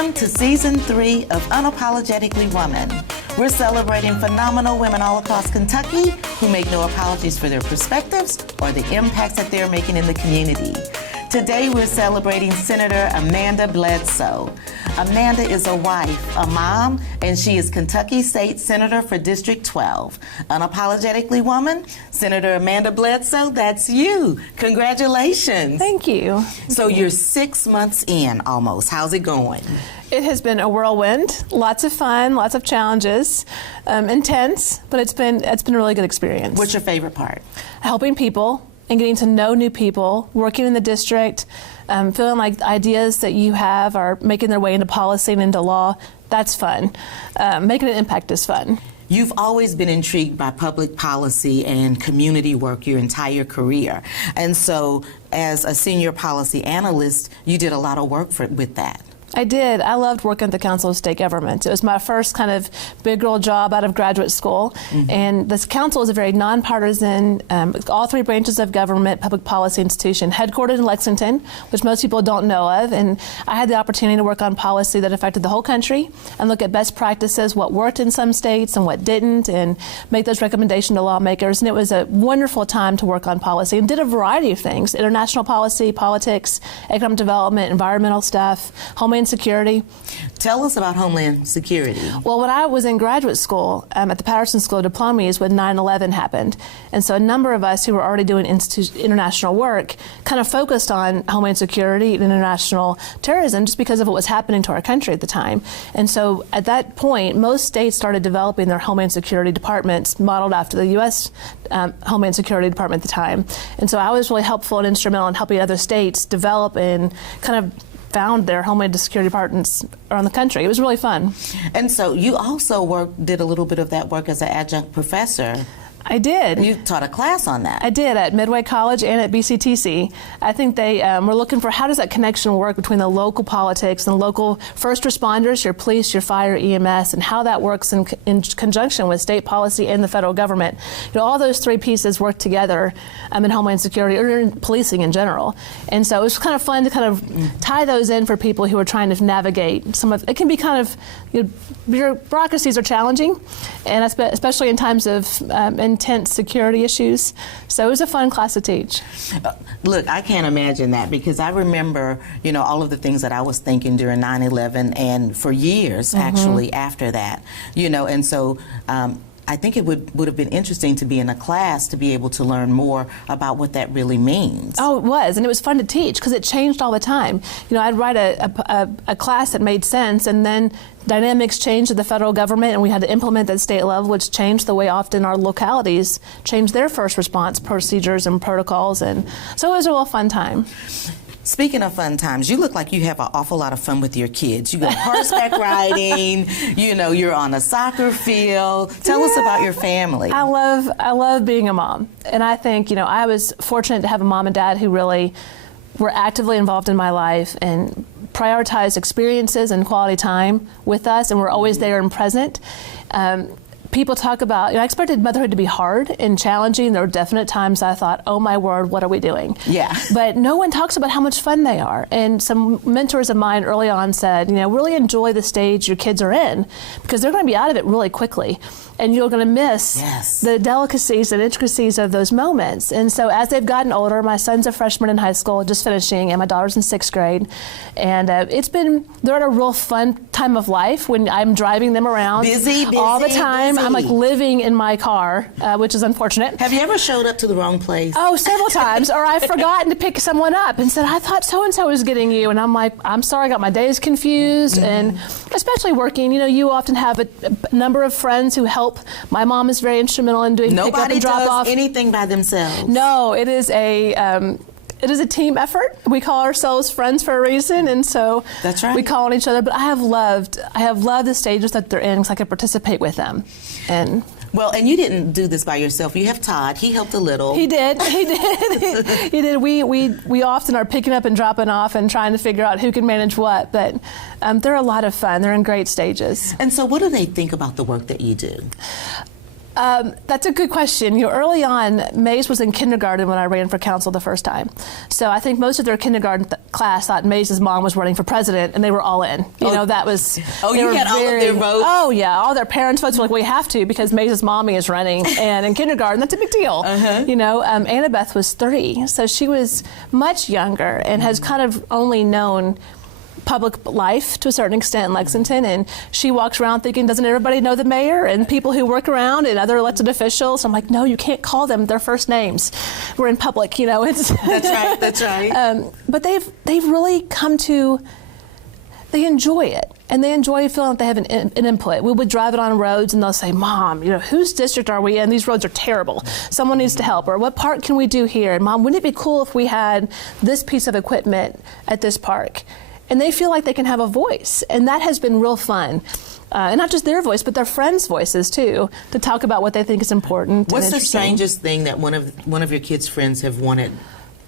Welcome to Season 3 of Unapologetically Woman. We're celebrating phenomenal women all across Kentucky who make no apologies for their perspectives or the impacts that they're making in the community. Today we're celebrating Senator Amanda Bledsoe. Amanda is a wife, a mom, and she is Kentucky State Senator for District 12. Unapologetically Woman, Senator Amanda Bledsoe, that's you. Congratulations. Thank you. So you're 6 months in almost. How's it going? It has been a whirlwind, lots of fun, lots of challenges, intense, but it's been a really good experience. What's your favorite part? Helping people and getting to know new people, working in the district, feeling like ideas that you have are making their way into policy and into law. That's fun. Making an impact is fun. You've always been intrigued by public policy and community work your entire career. And so as a senior policy analyst, you did a lot of work with that. I did. I loved working at the Council of State Governments. It was my first kind of big girl job out of graduate school. And this council is a very nonpartisan, all three branches of government, public policy institution, headquartered in Lexington, which most people don't know of. And I had the opportunity to work on policy that affected the whole country and look at best practices, what worked in some states and what didn't, and make those recommendations to lawmakers. And it was a wonderful time to work on policy and did a variety of things: international policy, politics, economic development, environmental stuff, Homeland Security. Tell us about Homeland Security. Well, when I was in graduate school at the Patterson School of Diplomacy is when 9/11 happened. And so a number of us who were already doing international work kind of focused on Homeland Security and international terrorism just because of what was happening to our country at the time. And so at that point, most states started developing their Homeland Security departments modeled after the U.S. Homeland Security Department at the time. And so I was really helpful and instrumental in helping other states develop and kind of found their Homeland Security departments around the country. It was really fun. And so you also did a little bit of that work as an adjunct professor. I did. You taught a class on that. I did at Midway College and at BCTC. I think they were looking for how does that connection work between the local politics and local first responders, your police, your fire, EMS, and how that works in conjunction with state policy and the federal government. You know, all those three pieces work together in Homeland Security or in policing in general. And so it was kind of fun to kind of tie those in for people who are trying to navigate some of it. Can be kind of, bureaucracies are challenging, and especially in times of intense security issues. So it was a fun class to teach. Look, I can't imagine that because I remember, all of the things that I was thinking during 9/11 and for years actually after that, and so I think it would have been interesting to be in a class to be able to learn more about what that really means. Oh, it was, and it was fun to teach because it changed all the time. I'd write a class that made sense, and then dynamics changed at the federal government, and we had to implement that at state level, which changed the way often our localities changed their first response procedures and protocols, and so it was a real fun time. Speaking of fun times, you look like you have an awful lot of fun with your kids. You go horseback riding, you're on a soccer field. Tell us about your family. I love being a mom. And I think, I was fortunate to have a mom and dad who really were actively involved in my life and prioritized experiences and quality time with us, and were always there and present. People talk about, I expected motherhood to be hard and challenging. There were definite times I thought, oh my word, what are we doing? Yeah. But no one talks about how much fun they are. And some mentors of mine early on said, really enjoy the stage your kids are in because they're going to be out of it really quickly. And you're going to miss the delicacies and intricacies of those moments. And so as they've gotten older, my son's a freshman in high school, just finishing, and my daughter's in 6th grade. And they're at a real fun time of life when I'm driving them around busy, all the time. Busy. I'm like living in my car, which is unfortunate. Have you ever showed up to the wrong place? Oh, several times. Or I've forgotten to pick someone up and said, I thought so-and-so was getting you. And I'm like, I'm sorry, I got my days confused. And especially working, you often have a number of friends who help. My mom is very instrumental in doing pick up and drop off. Nobody does anything by themselves. No, it is a team effort. We call ourselves friends for a reason, and so that's right. We call on each other. But I have loved the stages that they're in because I can participate with them. And you didn't do this by yourself. You have Todd. He helped a little. He did. He did. We often are picking up and dropping off and trying to figure out who can manage what. But they're a lot of fun. They're in great stages. And so, what do they think about the work that you do? That's a good question. Early on, Mays was in kindergarten when I ran for council the first time. So I think most of their kindergarten class thought Mays' mom was running for president, and they were all in. That was... Oh, you had all of their votes? Oh, yeah. All their parents' votes were like, we have to because Mays' mommy is running. And in kindergarten, that's a big deal. Annabeth was 3, so she was much younger and has kind of only known public life to a certain extent in Lexington, and she walks around thinking, doesn't everybody know the mayor and people who work around and other elected officials? I'm like, no, you can't call them their first names. We're in public, It's That's right. But they've really come to, they enjoy it, and they enjoy feeling like they have an input. We would drive it on roads, and they'll say, Mom, whose district are we in? These roads are terrible. Someone needs to help. Or what park can we do here? And Mom, wouldn't it be cool if we had this piece of equipment at this park? And they feel like they can have a voice, and that has been real fun. And not just their voice, but their friends' voices too, to talk about what they think is important. What's the strangest thing that one of your kids' friends have wanted?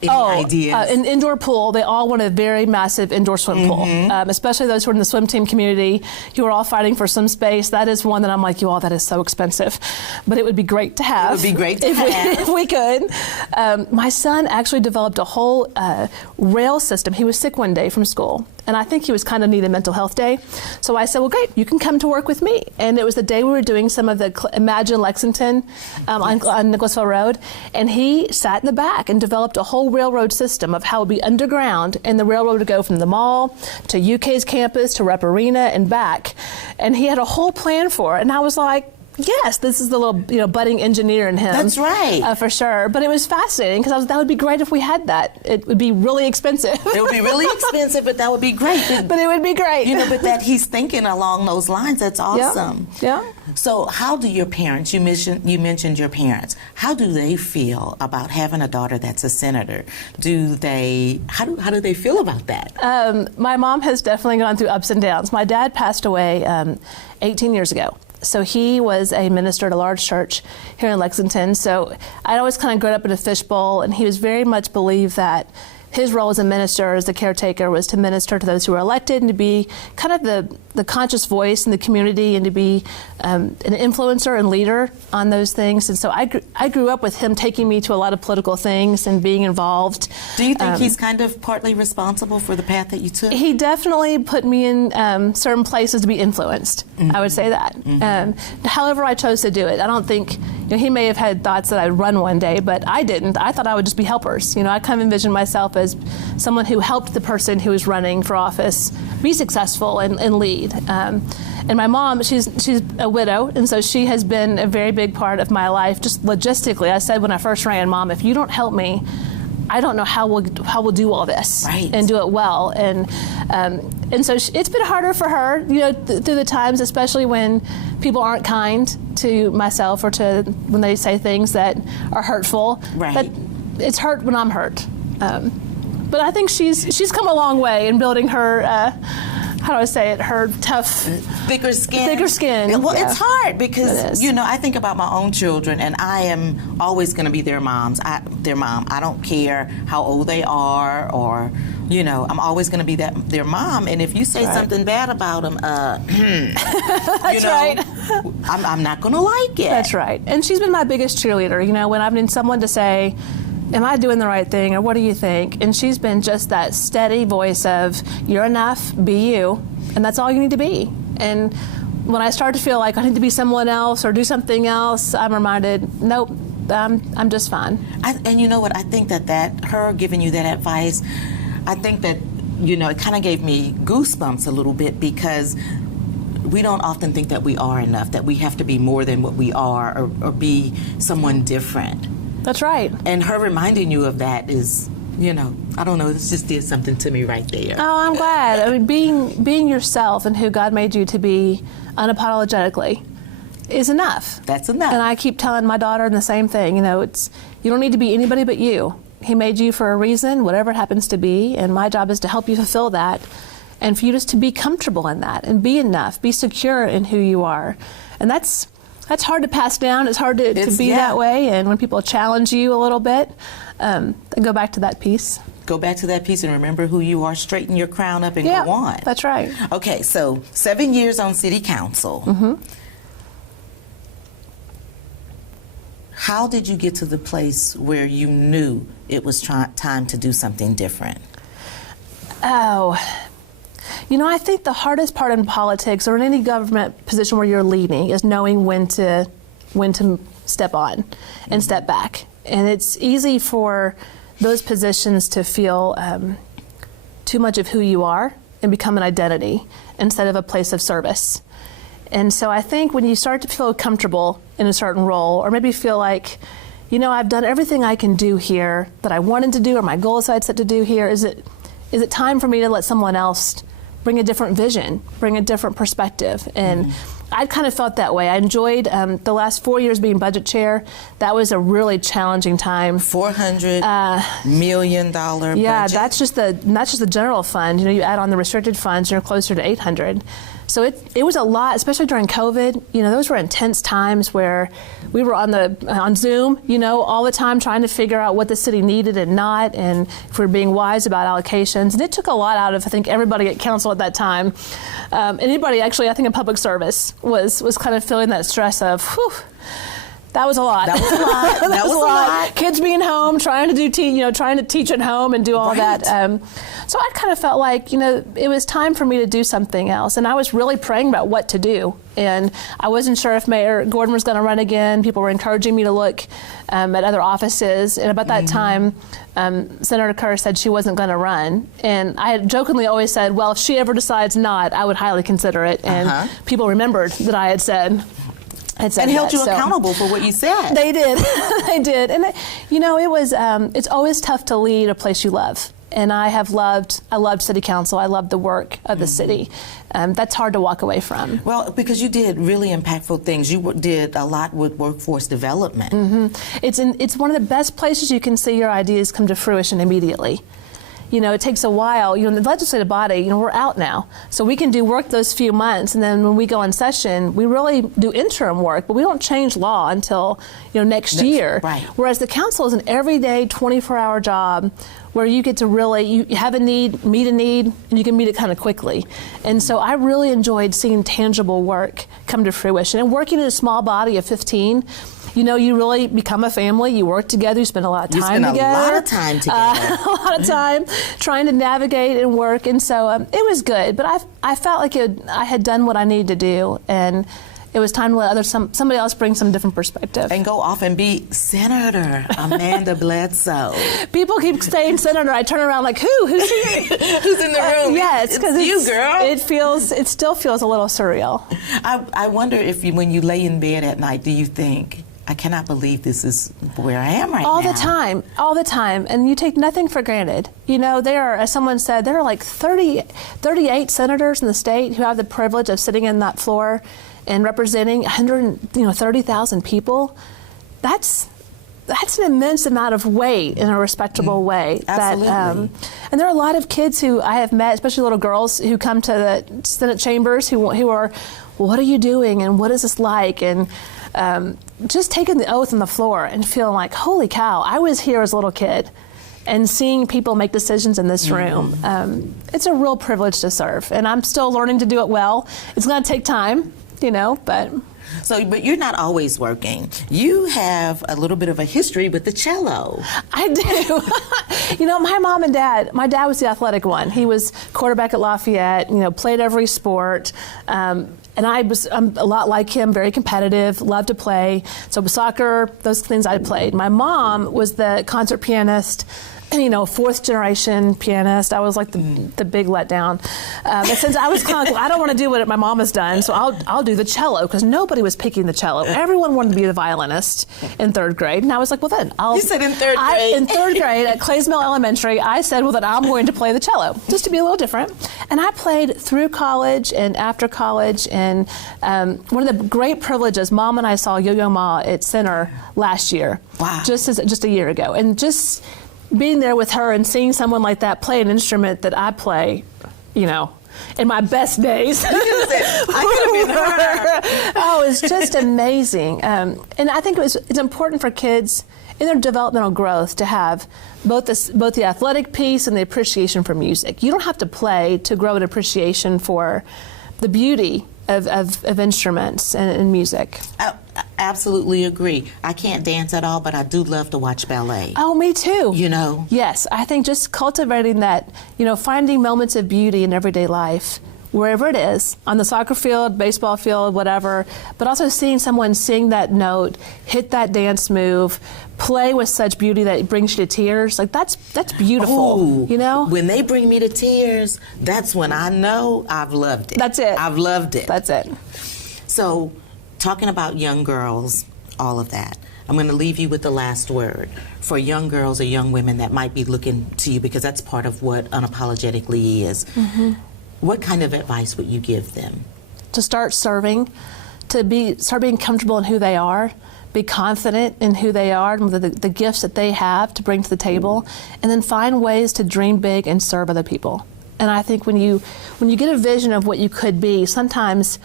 Any ideas? An indoor pool. They all want a very massive indoor swim pool, especially those who are in the swim team community, who are all fighting for some space. That is one that I'm like, that is so expensive. But it would be great to have. It would be great to have. If we could. My son actually developed a whole rail system. He was sick one day from school, and I think he was kind of needing a mental health day. So I said, well, great, you can come to work with me. And it was the day we were doing some of the Imagine Lexington on Nicholasville Road, and he sat in the back and developed a whole railroad system of how it would be underground, and the railroad would go from the mall to UK's campus to Rep Arena and back. And he had a whole plan for it, and I was like, yes, this is the little, budding engineer in him. That's right. For sure. But it was fascinating because that would be great if we had that. It would be really expensive. It would be really expensive, but that would be great. But it would be great. But that he's thinking along those lines, that's awesome. Yeah. So how do your parents, you mentioned your parents, how do they feel about having a daughter that's a senator? How do they feel about that? My mom has definitely gone through ups and downs. My dad passed away 18 years ago. So he was a minister at a large church here in Lexington. So I'd always kind of grown up in a fishbowl, and he was very much believed that his role as a minister, as the caretaker, was to minister to those who were elected and to be kind of the conscious voice in the community and to be an influencer and leader on those things. And so I grew up with him taking me to a lot of political things and being involved. Do you think he's kind of partly responsible for the path that you took? He definitely put me in certain places to be influenced. I would say that. However I chose to do it. I don't think, he may have had thoughts that I'd run one day, but I didn't. I thought I would just be helpers. I kind of envisioned myself as someone who helped the person who was running for office be successful and lead. And my mom, she's a widow, and so she has been a very big part of my life, just logistically. I said when I first ran, Mom, if you don't help me, I don't know how we'll do all this and do it well. And so it's been harder for her, through the times, especially when people aren't kind to myself or to when they say things that are hurtful. Right. But it's hurt when I'm hurt. But I think she's come a long way in building her, how do I say it, her tough... Thicker skin. Thicker skin. Well, it's hard because, I think about my own children, and I am always going to be their mom. I don't care how old they are or, I'm always going to be their mom. And if you say something bad about them, That's right. I'm not going to like it. That's right. And she's been my biggest cheerleader, when I've needed someone to say, am I doing the right thing, or what do you think? And she's been just that steady voice of, you're enough, be you, and that's all you need to be. And when I start to feel like I need to be someone else or do something else, I'm reminded, nope, I'm just fine. And you know what? I think that her giving you that advice, I think that, it kind of gave me goosebumps a little bit, because we don't often think that we are enough, that we have to be more than what we are or be someone different. That's right. And her reminding you of that is, I don't know, this just did something to me right there. Oh, I'm glad. I mean, being yourself and who God made you to be unapologetically is enough. That's enough. And I keep telling my daughter the same thing. You don't need to be anybody but you. He made you for a reason, whatever it happens to be, and my job is to help you fulfill that, and for you just to be comfortable in that and be enough, be secure in who you are. And that's hard to pass down. It's hard to be that way. And when people challenge you a little bit, go back to that piece. Go back to that piece and remember who you are, straighten your crown up and go on. That's right. Okay, so 7 years on city council. How did you get to the place where you knew it was time to do something different? Oh, I think the hardest part in politics or in any government position where you're leading is knowing when to step on and step back. And it's easy for those positions to feel too much of who you are and become an identity instead of a place of service. And so I think when you start to feel comfortable in a certain role, or maybe feel like, I've done everything I can do here that I wanted to do, or my goals I'd set to do here, is it time for me to let someone else bring a different vision, bring a different perspective? And I kind of felt that way. I enjoyed the last 4 years being budget chair. That was a really challenging time. $400 million budget. Yeah, that's just the general fund. You add on the restricted funds, you're closer to 800. So it was a lot, especially during COVID. Those were intense times where we were on Zoom, all the time trying to figure out what the city needed and not, and if we were being wise about allocations. And it took a lot out of, I think, everybody at council at that time. Anybody actually, I think, in public service was kind of feeling that stress of, whew. That was a lot. That was a lot. That was a lot. Kids being home, trying to teach at home and do all that. So I kind of felt like, it was time for me to do something else. And I was really praying about what to do. And I wasn't sure if Mayor Gordon was going to run again. People were encouraging me to look at other offices. And about that time, Senator Kerr said she wasn't going to run. And I had jokingly always said, well, if she ever decides not, I would highly consider it. And people remembered that I had said. And held you accountable for what you said. They did. They did. And, it was, it's always tough to lead a place you love. And I loved city council. I loved the work of the city. That's hard to walk away from. Well, because you did really impactful things. You did a lot with workforce development. It's one of the best places you can see your ideas come to fruition immediately. It takes a while. In the legislative body, we're out now. So we can do work those few months, and then when we go in session, we really do interim work, but we don't change law until, next year. Right. Whereas the council is an everyday 24-hour job where you get to really, you have a need, meet a need, and you can meet it kind of quickly. And so I really enjoyed seeing tangible work come to fruition. And working in a small body of 15, you really become a family. You work together. You spend a lot of time together. A lot of time together. A lot of time trying to navigate and work. And so it was good. But I felt like I had done what I needed to do. And it was time to let somebody else bring some different perspective. And go off and be Senator Amanda Bledsoe. People keep saying Senator. I turn around like, who's here? Who's in the room? Yes, because it's you, girl. It still feels a little surreal. I wonder if when you lay in bed at night, do you think, I cannot believe this is where I am right now. All the time. And you take nothing for granted. There are, as someone said, there are like 38 senators in the state who have the privilege of sitting in that floor and representing 130,000 people. That's an immense amount of weight in a respectable way. Absolutely. And there are a lot of kids who I have met, especially little girls, who come to the Senate chambers who are, well, what are you doing and what is this like? And just taking the oath on the floor and feeling like, holy cow, I was here as a little kid and seeing people make decisions in this room. It's a real privilege to serve, and I'm still learning to do it well. It's going to take time, but... But you're not always working. You have a little bit of a history with the cello. I do. My mom and dad, my dad was the athletic one. He was quarterback at Lafayette, played every sport. And I'm a lot like him, very competitive, loved to play. So soccer, those things I played. My mom was the concert pianist, fourth generation pianist. I was like the big letdown. And since I was kind of, I don't want to do what my mom has done, so I'll do the cello, because nobody was picking the cello. Everyone wanted to be the violinist in third grade, and I was like, well then, You said in third grade? In third grade at Clays Mill Elementary, I said, well then I'm going to play the cello, just to be a little different. And I played through college and after college, and one of the great privileges, Mom and I saw Yo-Yo Ma at Center last year. Wow. Just a year ago. And just being there with her and seeing someone like that play an instrument that I play, in my best days. Oh, it's just amazing. And I think it's important for kids in their developmental growth to have both the athletic piece and the appreciation for music. You don't have to play to grow an appreciation for the beauty of instruments and music. absolutely agree. I can't dance at all, but I do love to watch ballet. Oh, me too. You know? Yes, I think just cultivating that, finding moments of beauty in everyday life, wherever it is, on the soccer field, baseball field, whatever, but also seeing someone sing that note, hit that dance move, play with such beauty that it brings you to tears. Like, that's beautiful, Ooh, When they bring me to tears, that's when I know I've loved it. That's it. I've loved it. That's it. So, talking about young girls, all of that, I'm going to leave you with the last word for young girls or young women that might be looking to you, because that's part of what Unapologetically is. Mm-hmm. What kind of advice would you give them? To start serving, start being comfortable in who they are, be confident in who they are and the gifts that they have to bring to the table, and then find ways to dream big and serve other people. And I think when you get a vision of what you could be, sometimes,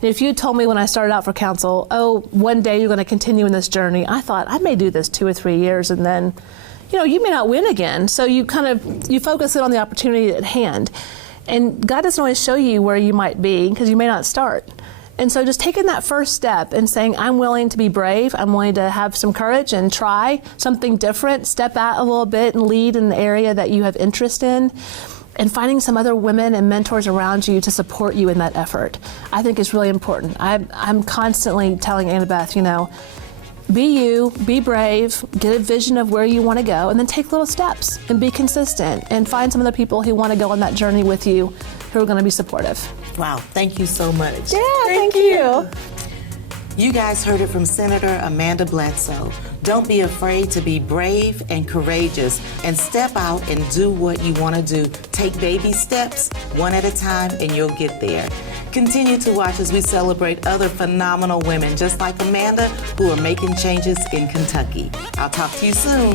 if you told me when I started out for council, oh, one day you're going to continue in this journey, I thought I may do this 2 or 3 years and then, you may not win again. So you focus it on the opportunity at hand. And God doesn't always show you where you might be, because you may not start. And so just taking that first step and saying, I'm willing to be brave, I'm willing to have some courage and try something different, step out a little bit and lead in the area that you have interest in, and finding some other women and mentors around you to support you in that effort, I think is really important. I'm constantly telling Annabeth, be you, be brave, get a vision of where you want to go, and then take little steps and be consistent and find some other people who want to go on that journey with you, who are going to be supportive. Wow, thank you so much. Yeah, thank you. You guys heard it from Senator Amanda Bledsoe. Don't be afraid to be brave and courageous and step out and do what you want to do. Take baby steps, one at a time, and you'll get there. Continue to watch as we celebrate other phenomenal women just like Amanda, who are making changes in Kentucky. I'll talk to you soon.